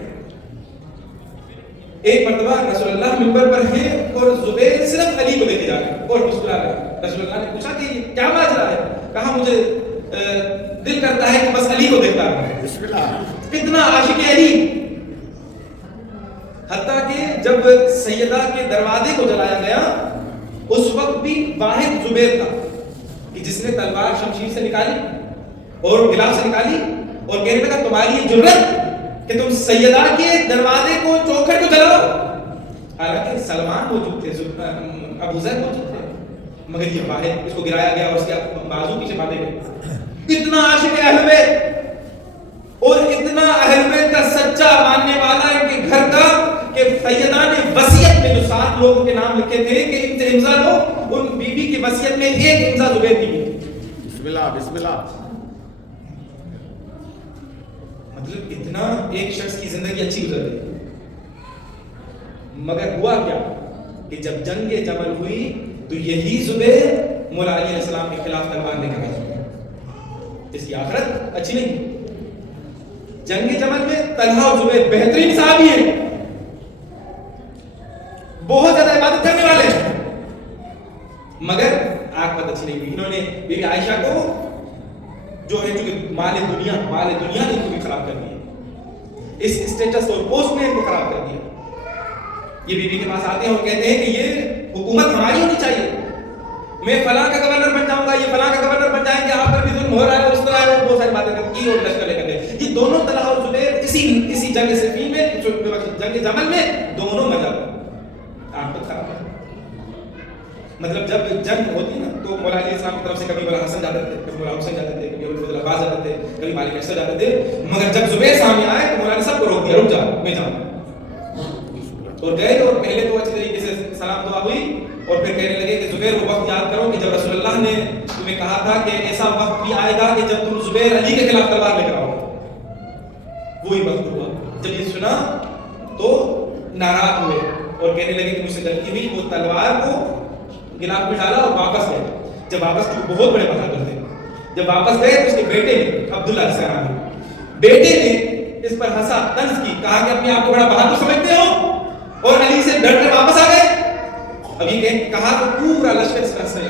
ایک مرتبہ رسول اللہ منبر پر ہیں اور زبیر صرف علی کو دیکھے جا رہے ہیں اور مسکرا رہے ہیں. رسول اللہ نے پوچھا کہ کیا ماجرا ہے, کہا مجھے دل کرتا ہے کہ بس علی کو دیکھتا ہے. کتنا عاشق علی, حتیٰ کہ جب سیدہ کے دروازے کو جلایا گیا اس وقت بھی واحد زبیر تھا کہ جس نے تلوار شمشیر سے نکالی اور غلاف سے نکالی اور کہنے لگا تمہاری یہ جرت کہ تم سیدہ کے دروازے کو چوکھٹ کو جلاؤ. حالانکہ سلمان موجود تھے, ابو ذر موجود تھے, مگر یہ واحد اس کو گرایا گیا اور اس کے بازو پیچھے باندھے گئے. اتنا عاشق اہل بیت اور اتنا اہل بیت کا سچا ماننے والا ان کے گھر کا کہ سیدہ نے وصیت میں جو 7 لوگوں کے نام لکھے تھے کہ ان سے امضا لو, ان بیوی کی وصیت میں ایک امضا زبیر کی بھی. بسم اللہ. مطلب اتنا ایک شخص کی زندگی اچھی گزر گئی. مگر ہوا کیا کہ جب جنگ جمل ہوئی تو یہی زبیر مولا علی علیہ السلام کے خلاف تلوار لے کر آیا. اس کی آخرت اچھی نہیں. جنگ جمل میں طلحہ اور زبیر بہترین صحابی ہیں, بہت زیادہ عبادت کرنے والے ہیں, مگر عاقبت اچھی نہیں ہوئی. انہوں نے بی بی عائشہ کو جو ہے چونکہ مال دنیا نے ان کو بھی خراب کر دیا, اس اسٹیٹس اور پوسٹ نے ان کو خراب کر دیا. یہ بیوی کے پاس آتے ہیں اور کہتے ہیں کہ یہ حکومت ہماری ہونی چاہیے, میں فلاں کا گورنر بن جاؤں گا، یہ فلاں کا گورنر بن جائیں گے، آپ پر بھی ظلم ہو رہا ہے، اور اس طرح وہ بہت ساری باتیں کرتی اور لشکر لے کر گئے. یہ دونوں طلحہ اور زبیر اسی جنگ صفین میں، جنگ جمل میں دونوں مر گئے. آپ تو خراب ہے. مطلب جب جنگ ہوتی ہے نا تو مولا علی السلام کی طرف سے کبھی مولا حسن جاتے تھے، کبھی مولا حسین جاتے تھے، کبھی ابو العباس جاتے تھے، کبھی مالک اشتر جاتے تھے. مگر جب زبیر سامنے آئے تو مولا نے سب کو روک دیا، رک جاؤ میں جاؤں. اور گئے اور پہلے تو اچھی طریقے سے سلام دعا ہوئی اور پھر کہنے لگے کہ زبیر وہ وقت یاد کرو کہ جب رسول اللہ نے تمہیں کہا تھا کہ ایسا وقت بھی آئے گا کہ جب تم زبیر علی کے خلاف تلوار لے کر آؤ. وہی وقت ہوا. جب یہ سنا تو ناراض ہوئے اور کہنے لگے کہ مجھ سے غلطی ہوئی. وہ تلوار کو گلاف میں ڈالا اور واپس گئے. جب واپس گئے بہت بڑے بہادر تھے. جب واپس گئے تو اس کے بیٹے نے عبداللہ السلام بیٹے نے اس پر ہنسا، طنز کی، کہا کہ اپنے آپ کو بڑا بہادر سمجھتے ہو اور علی سے ڈر کر واپس آ گئے. ابھی کہا تو پورا لشکر اس طرح سے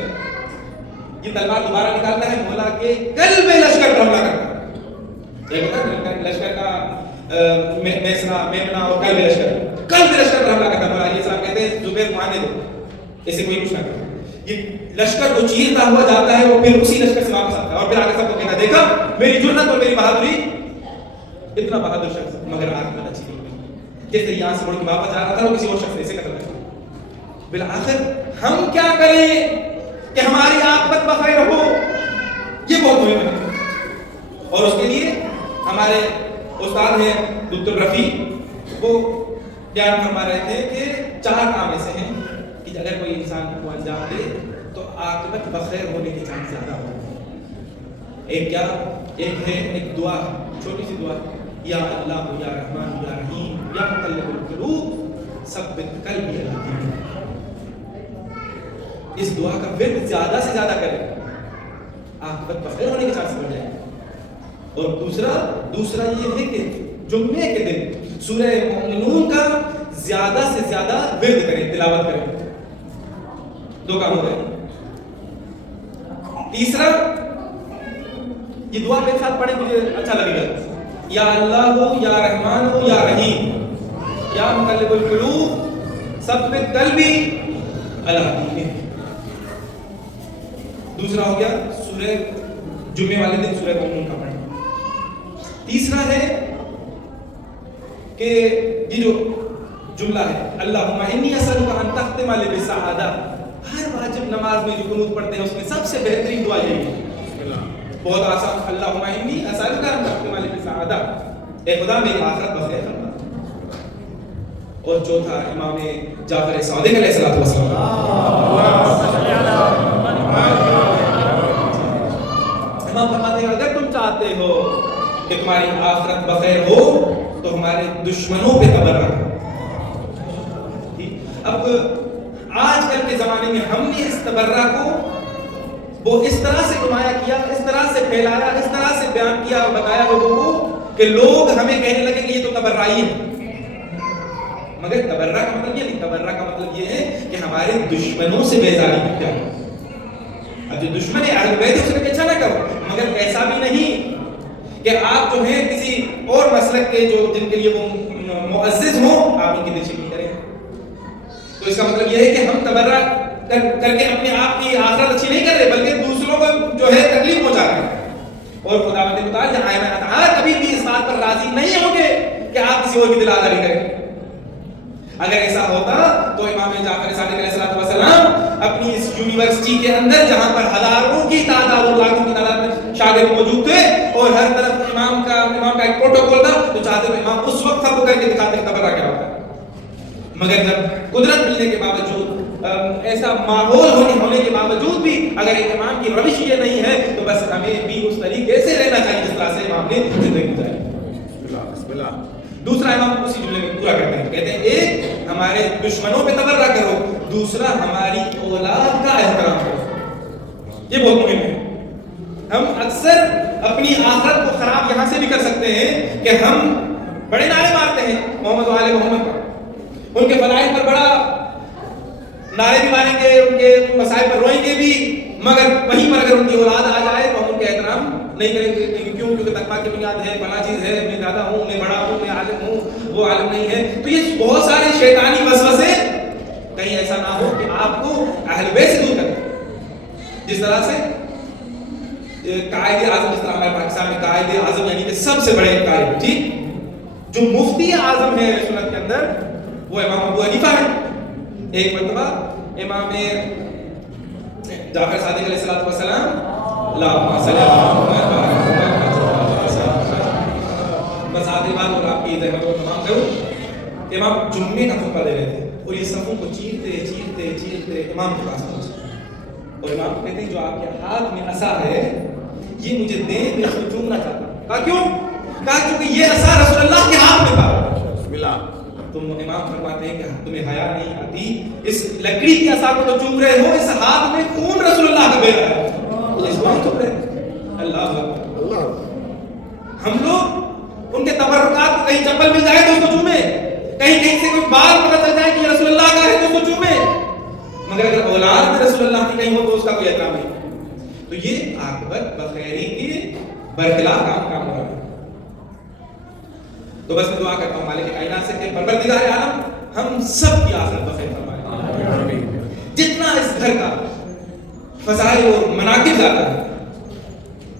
یہ تلوار دوبارہ نکالتا ہے، مولا کے قلب لشکر پر حملہ کرتا ہے. یہ بتا لشکر کا میمنا اور قلب لشکر پر حملہ کرتا ہے. مولا علیہ السلام کہتے ہیں زبیر کو آنے دو، اسے کوئی کچھ نہ کرے. یہ لشکر کو چیرتا ہوا جاتا ہے اور پھر اسی لشکر سے واپس آتا ہے اور پھر آگے سب کو کہتا ہے دیکھا میری جرأت اور میری بہادری. اتنا بہادر شخص مگر عاقبت اچھی نہیں ہوئی. جس طرح یہاں سے مڑ کے واپس آ رہا تھا وہ کسی اور شخص نے اسے قتل کر دیا. بالآخر ہم کیا کریں کہ ہماری عاقبت بخیر ہو، یہ بہت مهم ہے. اور اس کے لیے ہمارے استاد ہیں دکتر رفیع، وہ بیان فرما رہے تھے کہ 4 کام ایسے ہیں کہ اگر کوئی انسان کو انجام دے تو عاقبت بخیر ہونے کے چانس زیادہ ہو. ایک ہے ایک دعا، چھوٹی سی دعا، یا اللہ یا رحمان یا رحیم یا مقلب القلوب ثبت قلبی علی دینک. اس دعا کا ورد زیادہ سے زیادہ کریں، عاقبت بخیر ہونے کے چانس بڑھ جائے. اور دوسرا یہ ہے کہ جمعے کے دن سورہ مومنون کا زیادہ سے زیادہ ورد کریں، تلاوت کریں. 2 کام ہو گئے. تیسرا یہ دعا میرے ساتھ پڑھیں، مجھے اچھا لگے گا. یا اللہ ہو یا رحمان ہو یا رحیم یا مقلب القلوب ثبت قلبی علی دینک. دوسرا ہو گیا سورہ جمعے والے دن سورہ مومنون کا پڑھیں. تیسرا ہے کہ یہ جو جملہ ہے اللہم انی اسألک ان تختم لی بالسعادہ، ہر واجب نماز میں جو قنوت پڑھتے ہیں اس میں سب سے بہترین دعا یہی ہے. بہت آسان، اللہم انی اسألک ان تختم لی بالسعادہ، اے خدا میری آخرت بخیر فرما. اور چوتھا امام جعفر صادق علیہ الصلوۃ والسلام، امام فرماتے ہیں اگر تم چاہتے ہو کہ تمہاری آخرت بخیر ہو تو ہمارے دشمنوں پہ تبرہ کرو. اب آج کل کے زمانے میں ہم نے اس تبرہ کو وہ اس طرح سے نمایاں کیا، اس طرح سے پھیلایا، اس طرح سے بیان کیا اور بتایا لوگوں کو کہ لوگ ہمیں کہنے لگے کہ یہ تو تبرعی ہے. مگر تبرہ کا مطلب یہ نہیں، تبرہ کا مطلب یہ ہے کہ ہمارے دشمنوں سے بیزاری کیا. اب جو دشمن ہے اہل بیت اس نے اچھا نہ کرو، مگر ایسا بھی نہیں کہ آپ جو ہیں کسی اور مسلک کے جو جن کے لیے وہ معزز ہوں آپ ان کی دلچسپی کریں. تو اس کا مطلب یہ ہے کہ ہم تبرہ کر کے اپنے آپ کی آخرت اچھی نہیں کر رہے بلکہ دوسروں کو جو ہے تکلیف پہنچا رہے ہیں. اور خداوند متعال یا قائم اطاعت کبھی بھی اس بات پر راضی نہیں ہوں گے کہ آپ کسی اور کی دل آزاری کریں. اگر ایسا ہوتا تو امام جعفر صادق علیہ الصلوۃ والسلام اپنی اس یونیورسٹی کے اندر جہاں پر ہزاروں کی تعداد اور لاکھوں کی تعداد میں شاگرد موجود تھے اور ہر طرف امام کا ایک پروٹوکول تھا، تو چاہتے تھے امام اس وقت سب کو کر کے دکھاتے کہ تبرہ کیا ہوتا ہے. مگر جب قدرت ملنے کے باوجود ایسا ماحول ہونے کے باوجود بھی اگر ایک امام کی روش یہ نہیں ہے تو بس ہمیں بھی اس طریقے سے رہنا چاہیے جس طرح سے امام نے زندگی گزاری. دوسرا امام اسی جملے میں پورا کرتے ہیں، کہتے ہیں ایک ہمارے دشمنوں پہ تبرہ کرو، دوسرا ہماری اولاد کا احترام کرو. یہ بہت مهم ہے. ہم اکثر اپنی آخرت کو خراب یہاں سے بھی کر سکتے ہیں کہ ہم بڑے نعرے مارتے ہیں محمد و آل محمد کا، ان کے فضائل پر بڑا نعرے بھی ماریں گے، ان کے مسائل پر روئیں گے بھی، مگر وہیں پر اگر ان کی اولاد آ جائے تو ہم ان کے احترام نہیں کریں گے. کیونکہ تقویٰ کی بنیاد ہے، فلاں چیز ہے، میں زیادہ ہوں، میں بڑا ہوں، میں عالم ہوں، وہ عالم نہیں ہے. تو یہ بہت سارے شیطانی وسوسے، کہیں ایسا نہ ہو کہ آپ کو اہل بیت سے دور کر دیں. جس طرح سے قائد اعظم، جس طرح ہمارے پاکستان میں قائد اعظم یعنی کہ سب سے بڑے قائد، ٹھیک، جو مفتی اعظم ہے سنت کے اندر وہ امام ابو حنیفہ ہے. ایک مرتبہ امام جعفر صادق علیہ الصلوۃ والسلام اللہم صلی بس آخری بات اور آپ کی زحمت کو تمام کروں. امام جمعے کا خطبہ دے رہے تھے اور یہ صفوں کو چیرتے چیرتے چیرتے امام کے پاس پہنچے اور امام کو کہتے ہیں جو آپ کے ہاتھ میں عصا ہے یہ مجھے دیں، میں اس کو چومنا چاہتا ہوں. کہا کیوں؟ کہا کیونکہ یہ عصا رسول اللہ کے ہاتھ میں تھا. ملا تم امام فرماتے ہیں کہ تمہیں حیا نہیں آتی، اس لکڑی کی عصا کو تو چوم رہے ہو، اس ہاتھ میں خون رسول اللہ کا بہہ رہا ہے، اس کو ہم چوم رہے ہیں. اللہ اکبر. ہم لوگ ان کے تبرکات کو کہیں چپل مل جائے تو اس کو چومے، کہیں سے کوئی بال پتہ چل جائے کہ یہ رسول اللہ کا ہے تو اس کو چومے، مگر اگر اولاد میں رسول اللہ کی کہیں ہو تو اس کا کوئی احترام نہیں. تو یہ عاقبت بخیری کی برخلاف کام ہو رہا ہے. تو بس میں دعا کرتا ہوں مالک کائنات سے کہ پروردگار عالم ہم سب کی آخرت بخیر فرمائے. جتنا اس گھر کا فضائل اور مناقب زیادہ ہے،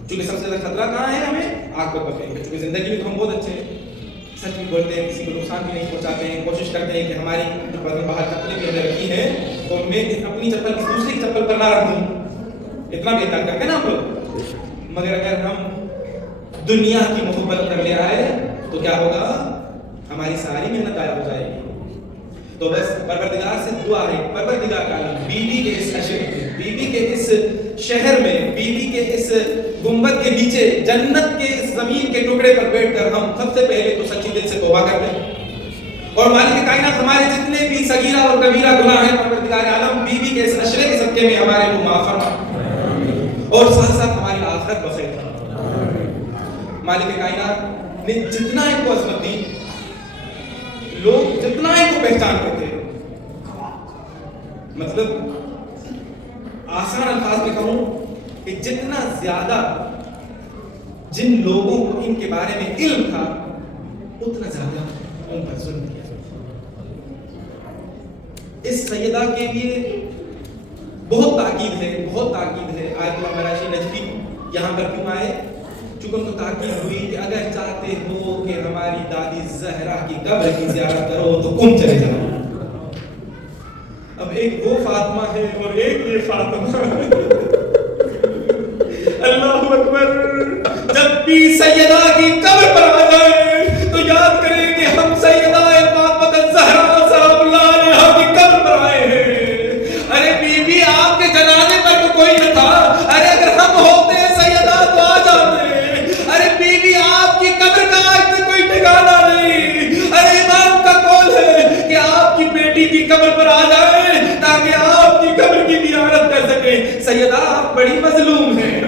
چونکہ سب سے زیادہ خطرہ کہاں ہے ہمیں؟ عاقبت بخیر. چونکہ زندگی میں تو ہم بہت اچھے ہیں، سچ بھی بولتے ہیں، کسی کو نقصان بھی نہیں پہنچاتے ہیں، کوشش کرتے ہیں کہ ہماری جو باہر چپلیں بھی ہمیں رکھی ہیں تو میں اپنی چپل کسی دوسری کی چپل پر نہ رکھ دوں، اتنا بھی احتیاط کرتے ہیں نا ہم لوگ. مگر اگر ہم دنیا کی محبت کر لے آئے تو کیا ہوگا؟ ہماری ساری محنت ضائع ہو جائے گی. تو بس پروردگار سے دعا ہے، پروردگار کا عالم بیوی کے اس عشق میں، بیوی کے اس شہر میں، بیوی کے اس گنبد کے نیچے، جنت کے اس زمین کے ٹکڑے پر بیٹھ کر ہم سب سے پہلے تو سچی دل سے توبہ کرتے ہیں اور مالک کائنات ہمارے جتنے بھی صغیرہ اور کبیرہ گناہ ہیں پروردگار عالم بیوی کے اس عشرے کے صدقے میں ہمارے کو معاف فرما اور ساتھ ساتھ ہماری آخرت بخیر فرما. مالک کائنات نے جتنا ان کو عظمت دی، لوگ جتنا ان کو پہچانتے تھے، مطلب آسان الفاظ میں کہوں کہ جتنا زیادہ جن لوگوں کو ان کے بارے میں علم تھا اتنا زیادہ ان پر ظلم کیا. اس سیدہ کے لیے بہت تاکید ہے، بہت تاکید ہے. آیت اللہ مراشی نجفی یہاں پر کیوں آئے؟ چونکہ ان کو تاکید ہوئی کہ اگر چاہتے ہو کہ ہماری دادی زہرا کی قبر کی زیارت کرو تو کم چلے جاؤ. اب ایک وہ فاطمہ ہے اور ایک یہ فاطمہ ہے. اللہ اکبر. جب بھی سیدہ کی قبر پر آ جائیں تو یاد کریں کہ ہم سیدہ فاطمہ الزہرا صاحب اللہ علیہا کی قبر پر آئے ہیں. ارے بی بی آپ کے جنازے پر تو کوئی نہ تھا، ارے اگر ہم ہوتے سیدہ تو آ جاتے. ارے بی بی آپ کی قبر کا آج تک کوئی ٹھکانہ نہیں. ارے امام کا قول ہے کہ آپ کی بیٹی کی قبر پر آ جائے تاکہ آپ کی قبر کی زیارت کر سکیں. سیدہ آپ بڑی مظلوم ہیں،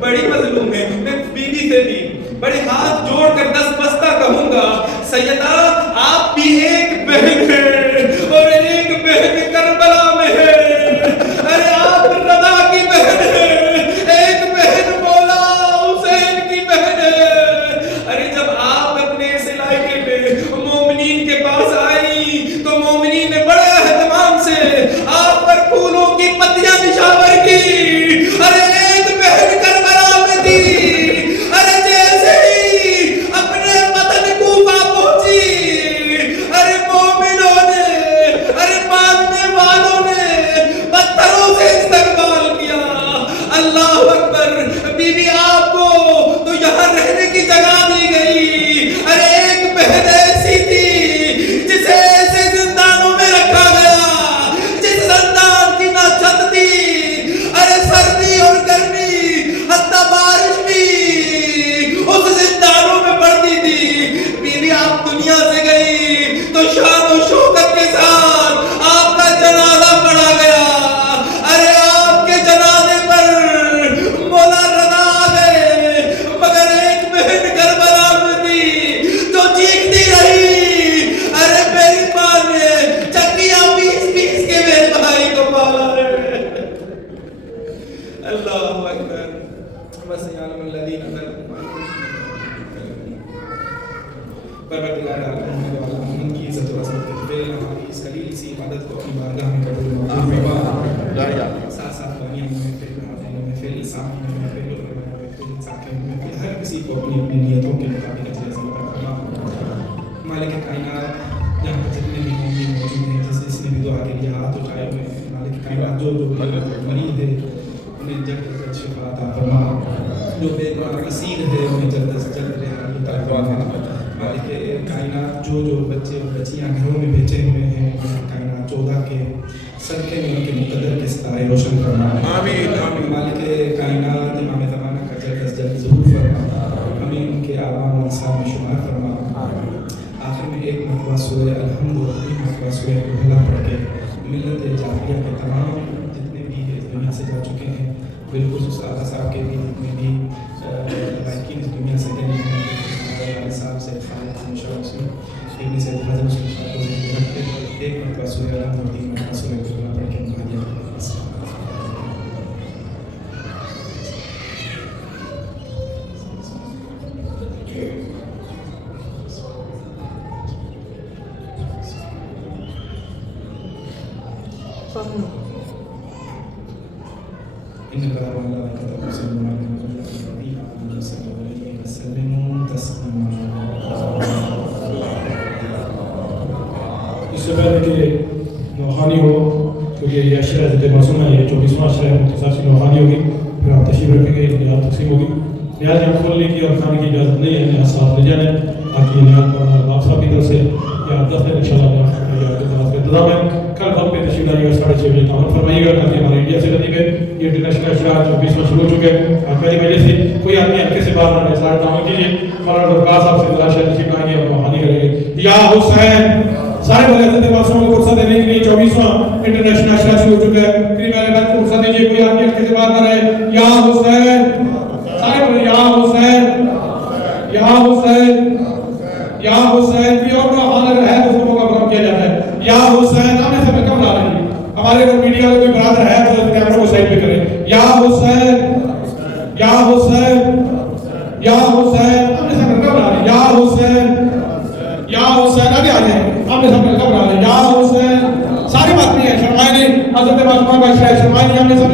بڑی مظلوم ہیں. میں بیوی سے بھی بڑے ہاتھ جوڑ کر دست بستہ کہوں گا، سیدہ آپ بھی ایک بہن ہیں اور ایک بہن کربلا میں ہے. ارے آپ رضا کی بہن ہیں، ایک بہن مولا حسین کی بہن ہے. ارے جب آپ اپنے اس علاقے میں مومنین کے پاس آئی تو مومنین نے بڑے اہتمام سے آپ پر پھولوں کی پتیاں نشاور کی. ارے ایک بہن کربلا میں تھی. ارے جیسے ہی اپنے وطن کوفہ پہنچی، ارے مومنوں نے، ارے ماننے والوں نے پتھروں سے استقبال کیا. اللہ اکبر. بی بی آپ کو تو یہاں رہنے کی جگہ دی گئی. ارے ایک بہن ایسی تھی جسے ایسے زندانوں میں رکھا گیا جس زندان کی نہ چھت تھی. ارے سردی اور گرمی حتی بارش بھی اس زندانوں میں پڑتی تھی. بیوی آپ دنیا سے گئی تو شان و شوکت کے ساتھ آپ کا جنازہ پڑھا گیا. ارے آپ کے جنازے پر مولا رضا آ گئے، مگر ایک بہن کربلا میں تھی جو چیختی رہی. ارے میری ماں نے چکیاں پیس پیس کے میرے بھائی کو پالا ہے. اللہ اکبر. بس یعلم الذین پروردگار عالم ہم کی عزت و عظمت کے لیے ہماری اس خلیل سی عبادت کو اپنی بارگاہ میں قبول فرما. ساتھ ساتھ دنیا میں سامنے میں ہر کسی کو اپنی اپنی نیتوں کے مطابق اجر عطا فرما. مالک کائنات جہاں پر جتنے بھی مومن موجود ہیں جس نے بھی دعا کے لیے ہاتھ اٹھائے ہوئے ہیں مالک کائنات جو مریض ہے انہیں جلد از جلد شفا عطا فرما. جو بے گناہ اسیر ہے انہیں جلد از جلد رہائی عطا فرما. مالک کائنات جو بچے اور بچیاں گھروں میں بھیجے ہوئے ہیں کائنات چودہ کے صدقے میں ان کے مقدر کے ستارے روشن فرما. آمین. مالک کائنات امام زمانہ کا جلد از جلد ظہور فرما. ہمیں ان کے عوام و انصار میں شمار فرما. آخر میں ایک مرتبہ سورہ الحمد و ایک مرتبہ سورہ الحلا پڑھ کے ملت جعفریہ کے تمام جتنے بھی اس دنیا سے جا چکے ہیں بالخصوص آقا صاحب کے بھی جتنے بھی لائقین اس دنیا سے گئے ہیں والد صاحب سے خالد مشاء حسین ابن سید حضرت مسلم صاحب کو ذہن رکھ کے ایک مرتبہ سورہ الحمد و ایک مرتبہ سورہ الحلا پڑھ کے مہادیہ إن الله وملائكته يصلون على النبي آمنوا صلوا عليه وسلموا تسليما. اس سے پہلے کہ نوحانی ہو کیونکہ یہ اشرا ضد معصوم ہے یہ 24واں اشرا ہے مختصر سی نوحانی ہوگی پھر آپ تشریف رکھیں گے نیاز تقسیم ہوگی. نیاز یہاں کھولنے کی اور کھانے کی اجازت نہیں ہے نیاز ساتھ لے جانے تاکہ یہ نیاز آپ صاحب کی طرف سے یا 10 دن انشاءاللہ انتظام ہے. کل وقت پہ تشریف لائیے گا 6:30 بجے تعاون فرمائیے گا تاکہ ہمارے انڈیا سے لگے گئے یہ انٹرنیشنل اشرا 24واں شروع ہو چکے ہیں. آپ پہلی وجہ سے کوئی آدمی ہلکے سے باہر نہ رہے سارے تعاون کیجیے. مولانا وقاص صاحب سے تلاش ہے تشریف لائیں گے اور روحانی کریں گے. یا حسین سارے حضرت معصوم کو فرصت دینے کے لیے 24واں انٹرنیشنل اشرا شروع ہو چکا ہے. قریب اہل بیت کو فرصت دیجیے کوئی آدمی ہلکے سے باہر نہ رہے. یا حسین سارے بولے یا حسین یا حسین یا حسین. کوئی اور روحان اگر ہے تو اس کو موقع فراہم کیا جاتا ہے. یا حسین آنے سے میں کم لا رہی ہمارے اگر میڈیا کا کوئی برادر ہے تو کیمرہ کو سائڈ پہ کرے. یا حسین یا حسین یا حسین آنے سے میں کم لا رہی. یا حسین یا حسین آگے آ جائیں آنے سے میں کم لا رہی. یا حسین ساری بات نہیں ہے شرمائے نہیں حضرت معصومہ کا اشرا ہے شرمائے نہیں ہم نے سب